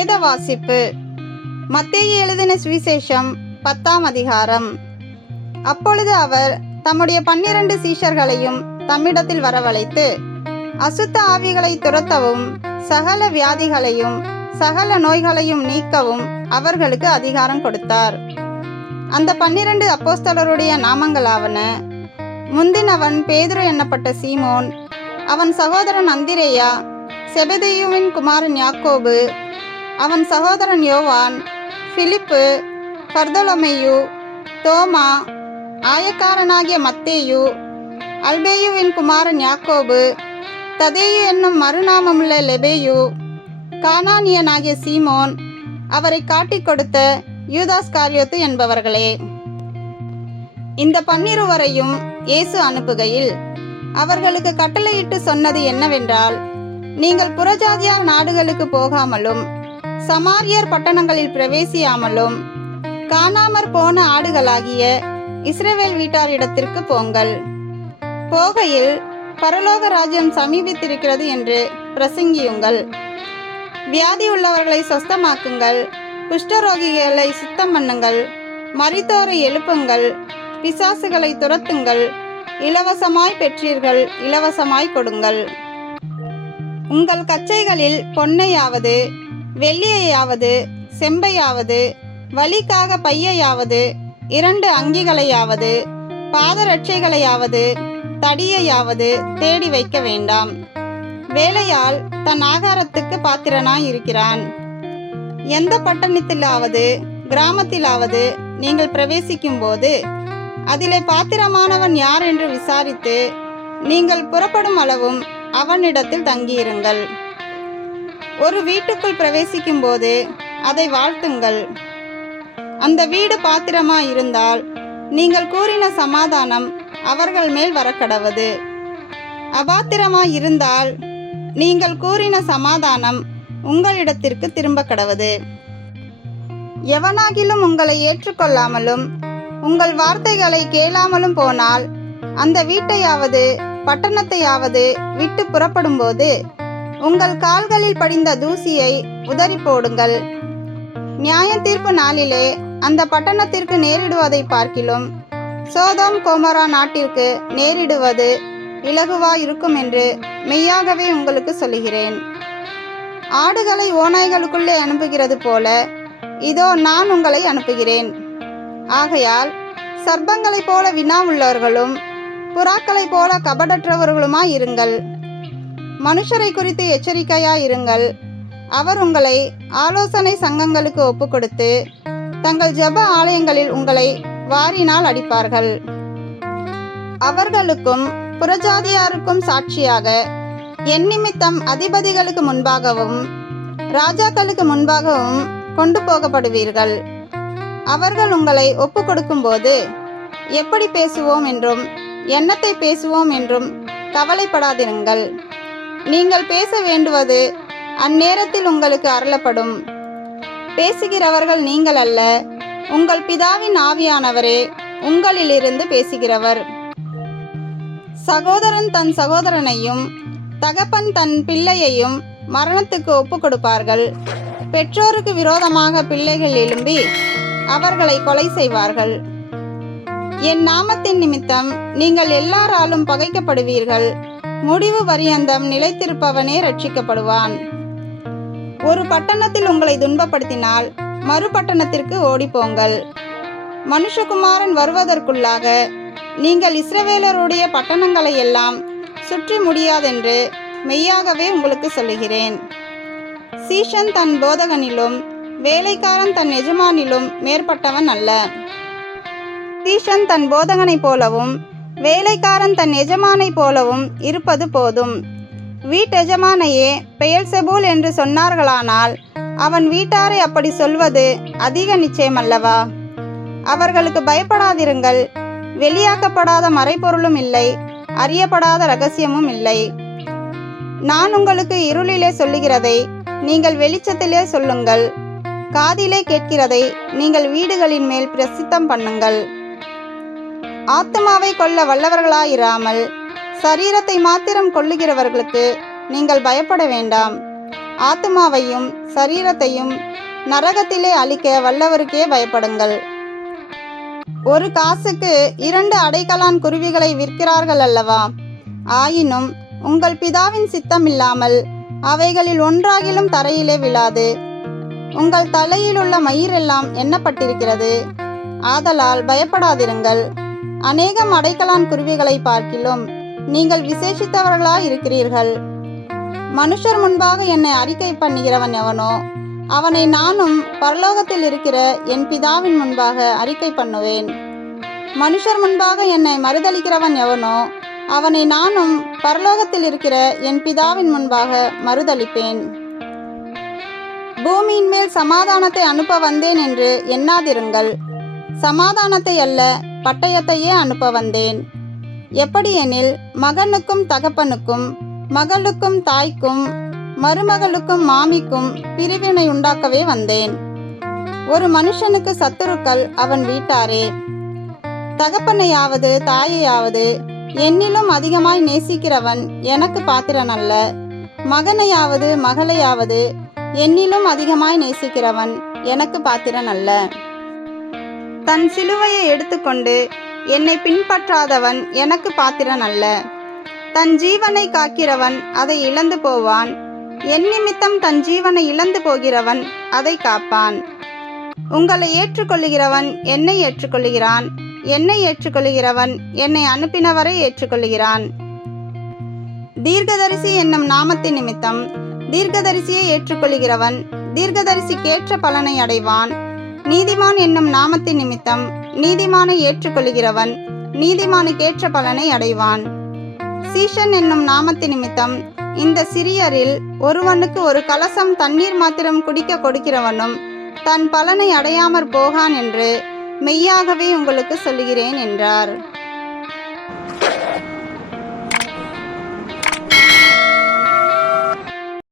வேத வாசிப்பு. மத்தேயு எழுதின சுவிசேஷம் பத்தாம் அதிகாரம். அப்பொழுது அவர் தம்முடைய பன்னிரண்டு சீஷர்களையும் தம்மிடத்தில் வரவழைத்து அசுத்த ஆவிகளை துரத்தவும் சகல வியாதிகளையும் சகல நோய்களையும் நீக்கவும் அவர்களுக்கு அதிகாரம் கொடுத்தார். அந்த பன்னிரண்டு அப்போஸ்தலருடைய நாமங்களாவன முந்தினவன் பேதுரு எண்ணப்பட்ட சீமோன் அவன் சகோதரன் அந்திரேயா செபதேயுவின் குமாரன் யாக்கோபு அவன் சகோதரன் யோவான் பிலிப்பு பர்தலொமேயு தோமா ஆயக்காரனாகிய மத்தேயு அல்பேயுவின் குமாரன் யாக்கோபு ததேயு என்னும் மறுநாமமுள்ள லெபேயு கானானியனாகிய சீமோன் அவரை காட்டிக் கொடுத்த யூதாஸ் காரியோத்து என்பவர்களே. இந்த பன்னிருவரையும் இயேசு அனுப்புகையில் அவர்களுக்கு கட்டளையிட்டு சொன்னது என்னவென்றால் நீங்கள் புறஜாதியார் நாடுகளுக்கு போகாமலும் சமாரியர் பட்டணங்களில் பிரவேசியாமலும் காணாமற் போன ஆடுகளாகிய இஸ்ரவேல் வீட்டாரிடத்திற்கு போங்கள். போகையில் பரலோக ராஜ்யம் சமீபித்திருக்கிறது என்று பிரசங்கியுங்கள். வியாதி உள்ளவர்களை சொஸ்தமாக்குங்கள் குஷ்டரோகிகளை சுத்தம் பண்ணுங்கள் மரித்தோரை எழுப்புங்கள் பிசாசுகளை துரத்துங்கள் இலவசமாய் பெற்றீர்கள் இலவசமாய் கொடுங்கள். உங்கள் கச்சைகளில் பொன்னையாவது வெள்ளியையாவது செம்பையாவது வலிக்காக பையையாவது இரண்டு அங்கிகளையாவது பாதரட்சைகளையாவது தடியையாவது தேடி வைக்க வேண்டாம். வேலையால் தன் ஆகாரத்துக்கு பாத்திரனாய் இருக்கிறான் எந்த பட்டணத்திலாவது கிராமத்திலாவது நீங்கள் பிரவேசிக்கும் போது அதிலே பாத்திரமானவன் யார் என்று விசாரித்து நீங்கள் புறப்படும் அளவும் அவனிடத்தில் தங்கியிருங்கள். ஒரு வீட்டுக்குள் பிரவேசிக்கும் போது அதை வாழ்த்துங்கள். அந்த வீடு பாத்திரமா இருந்தால் நீங்கள் கூறின சமாதானம் அவர்கள் மேல் வரக்கடவது. அபாத்திரமா இருந்தால் நீங்கள் கூறின சமாதானம் உங்களிடத்திற்கு திரும்ப கடவது. எவனாகிலும் உங்களை ஏற்றுக்கொள்ளாமலும் உங்கள் வார்த்தைகளை கேளாமலும் போனால் அந்த வீட்டையாவது பட்டணத்தையாவது விட்டு புறப்படும்போது உங்கள் கால்களில் படிந்த தூசியை உதறி போடுங்கள். நியாய தீர்ப்பு நாளிலே அந்த பட்டணத்திற்கு நேரிடுவதை பார்க்கிலும் சோதோம் கோமரா நாட்டிற்கு நேரிடுவது இலகுவா இருக்கும் என்று மெய்யாகவே உங்களுக்கு சொல்லுகிறேன். ஆடுகளை ஓநாய்களுக்குள்ளே அனுப்புகிறது போல இதோ நான் உங்களை அனுப்புகிறேன். ஆகையால் சர்ப்பங்களைப் போல வினா உள்ளவர்களும் புறாக்களைப் போல கபடற்றவர்களுமாய் இருங்கள் மனுஷரை குறித்து எச்சரிக்கையாய் இருங்கள். அவர் உங்களை ஆலோசனை சங்கங்களுக்கு ஒப்புக்கொடுத்து தங்கள் ஜெப ஆலயங்களில் உங்களை வாரினால் அடிப்பார்கள். அவர்களுக்கும் புறஜாதியாருக்கும் சாட்சியாக என் நிமித்தம் அதிபதிகளுக்கு முன்பாகவும் ராஜாக்களுக்கு முன்பாகவும் கொண்டு போகப்படுவீர்கள். அவர்கள் உங்களை ஒப்பு கொடுக்கும்போது எப்படி பேசுவோம் என்றும் எண்ணத்தை பேசுவோம் என்றும் கவலைப்படாதிருங்கள். நீங்கள் பேச வேண்டுவது அந்நேரத்தில் உங்களுக்கு அருளப்படும். பேசுகிறவர்கள் நீங்கள் அல்ல உங்கள் பிதாவின் ஆவியானவரே உங்களிலிருந்து பேசுகிறவர். சகோதரன் தன் சகோதரனையும் தகப்பன் தன் பிள்ளையையும் மரணத்துக்கு ஒப்பு கொடுப்பார்கள் பெற்றோருக்கு விரோதமாக பிள்ளைகள் எழும்பி அவர்களை கொலை செய்வார்கள். என் நாமத்தின் நிமித்தம் நீங்கள் எல்லாராலும் பகைக்கப்படுவீர்கள். முடிவு பரியந்தம் நிலைத்திருப்பவனே ரட்சிக்கப்படுவான். ஒரு பட்டணத்தில் உங்களை துன்பப்படுத்தினால் மறுபட்டணத்திற்கு ஓடிப்போங்கள். மனுஷகுமாரன் வருவதற்குள்ளாக நீங்கள் இஸ்ரவேலருடைய பட்டணங்களை எல்லாம் சுற்றி முடியாதென்று மெய்யாகவே உங்களுக்கு சொல்லுகிறேன். சீஷன் தன் போதகனிலும் வேலைக்காரன் தன் எஜமானிலும் மேற்பட்டவன் அல்ல. சீஷன் தன் போதகனைப் போலவும் வேலைக்காரன் தன் எஜமானைப் போலவும் இருப்பது போதும். வீட்டெஜமானையே பெயல் செபூல் என்று சொன்னார்களானால் அவன் வீட்டாரை அப்படி சொல்வது அதிக நிச்சயமல்லவா? அவர்களுக்கு பயப்படாதிருங்கள். வெளியாக்கப்படாத மறைபொருளும் இல்லை அறியப்படாத ரகசியமும் இல்லை. நான் உங்களுக்கு இருளிலே சொல்லுகிறதை நீங்கள் வெளிச்சத்திலே சொல்லுங்கள். காதிலே கேட்கிறதை நீங்கள் வீடுகளின் மேல் பிரசித்தம் பண்ணுங்கள். ஆத்மாவை கொல்ல வல்லவர்களாயிராமல் சரீரத்தை மாத்திரம் கொள்ளுகிறவர்களுக்கு நீங்கள் பயப்பட வேண்டாம். ஆத்மாவையும் சரீரத்தையும் நரகத்திலே அழிக்க வல்லவருக்கே பயப்படுங்கள். ஒரு காசுக்கு இரண்டு அடைக்கலான் குருவிகளை விற்கிறார்கள் அல்லவா? ஆயினும் உங்கள் பிதாவின் சித்தமில்லாமல் அவைகளில் ஒன்றாகிலும் தரையிலே விழாது. உங்கள் தலையில் உள்ள மயிரெல்லாம் எண்ணப்பட்டிருக்கிறது. ஆதலால் பயப்படாதிருங்கள். அநேகம் அடைக்கலான் குருவிகளை பார்க்கிலும் நீங்கள் விசேஷித்தவர்களாய் இருக்கிறீர்கள். மனுஷர் முன்பாக என்னை அறிக்கை பண்ணுகிறவன் எவனோ? அவனை நானும் பரலோகத்தில் இருக்கிற என் பிதாவின் முன்பாக அறிக்கை பண்ணுவேன். மனுஷர் முன்பாக என்னை மறுதளிக்கிறவன் எவனோ? அவனை நானும் பரலோகத்தில் இருக்கிற என் பிதாவின் முன்பாக மறுதளிப்பேன் பூமியின் மேல் சமாதானத்தை அனுப்ப வந்தேன் என்று எண்ணாதிருங்கள். சமாதானத்தை அல்ல பட்டயத்தையே அனுப்ப வந்தேன். எப்படியெனில் மகனுக்கும் தகப்பனுக்கும் மகளுக்கும் தாய்க்கும் மருமகளுக்கும் மாமிக்கும் பிரிவினை உண்டாக்கவே வந்தேன். ஒரு மனுஷனுக்கு சத்துருக்கள் அவன் வீட்டாரே. தகப்பனையாவது தாயையாவது என்னிலும் அதிகமாய் நேசிக்கிறவன் எனக்கு பாத்திரன் அல்ல மகனையாவது மகளையாவது என்னிலும் அதிகமாய் நேசிக்கிறவன் எனக்கு பாத்திரன் அல்ல தன் சிலுவையை எடுத்துக்கொண்டு என்னை பின்பற்றாதவன் எனக்கு பாத்திரன் அல்ல. தன் ஜீவனை காக்கிறவன் அதை இழந்து போவான். என் நிமித்தம் தன் ஜீவனை இழந்து போகிறவன் அதை காப்பான். உங்களை ஏற்றுக்கொள்ளுகிறவன் என்னை ஏற்றுக்கொள்ளுகிறான். என்னை ஏற்றுக்கொள்ளுகிறவன் என்னை அனுப்பினவரை ஏற்றுக்கொள்ளுகிறான். தீர்க்கதரிசி என்னும் நாமத்தின் நிமித்தம் தீர்க்கதரிசியை ஏற்றுக்கொள்கிறவன் தீர்க்கதரிசிக்கேற்ற பலனை அடைவான். நீதிமான் என்னும் நாமத்தின் நிமித்தம் நீதிமானை ஏற்றுக்கொள்கிறவன் நீதிமானுக்கேற்ற பலனை அடைவான். சீஷன் என்னும் நாமத்தின் நிமித்தம் இந்த சிறியரில் ஒருவனுக்கு ஒரு கலசம் தண்ணீர் மாத்திரம் குடிக்க கொடுக்கிறவனும் தன் பலனை அடையாமற் போகான் என்று மெய்யாகவே உங்களுக்கு சொல்கிறேன் என்றார்.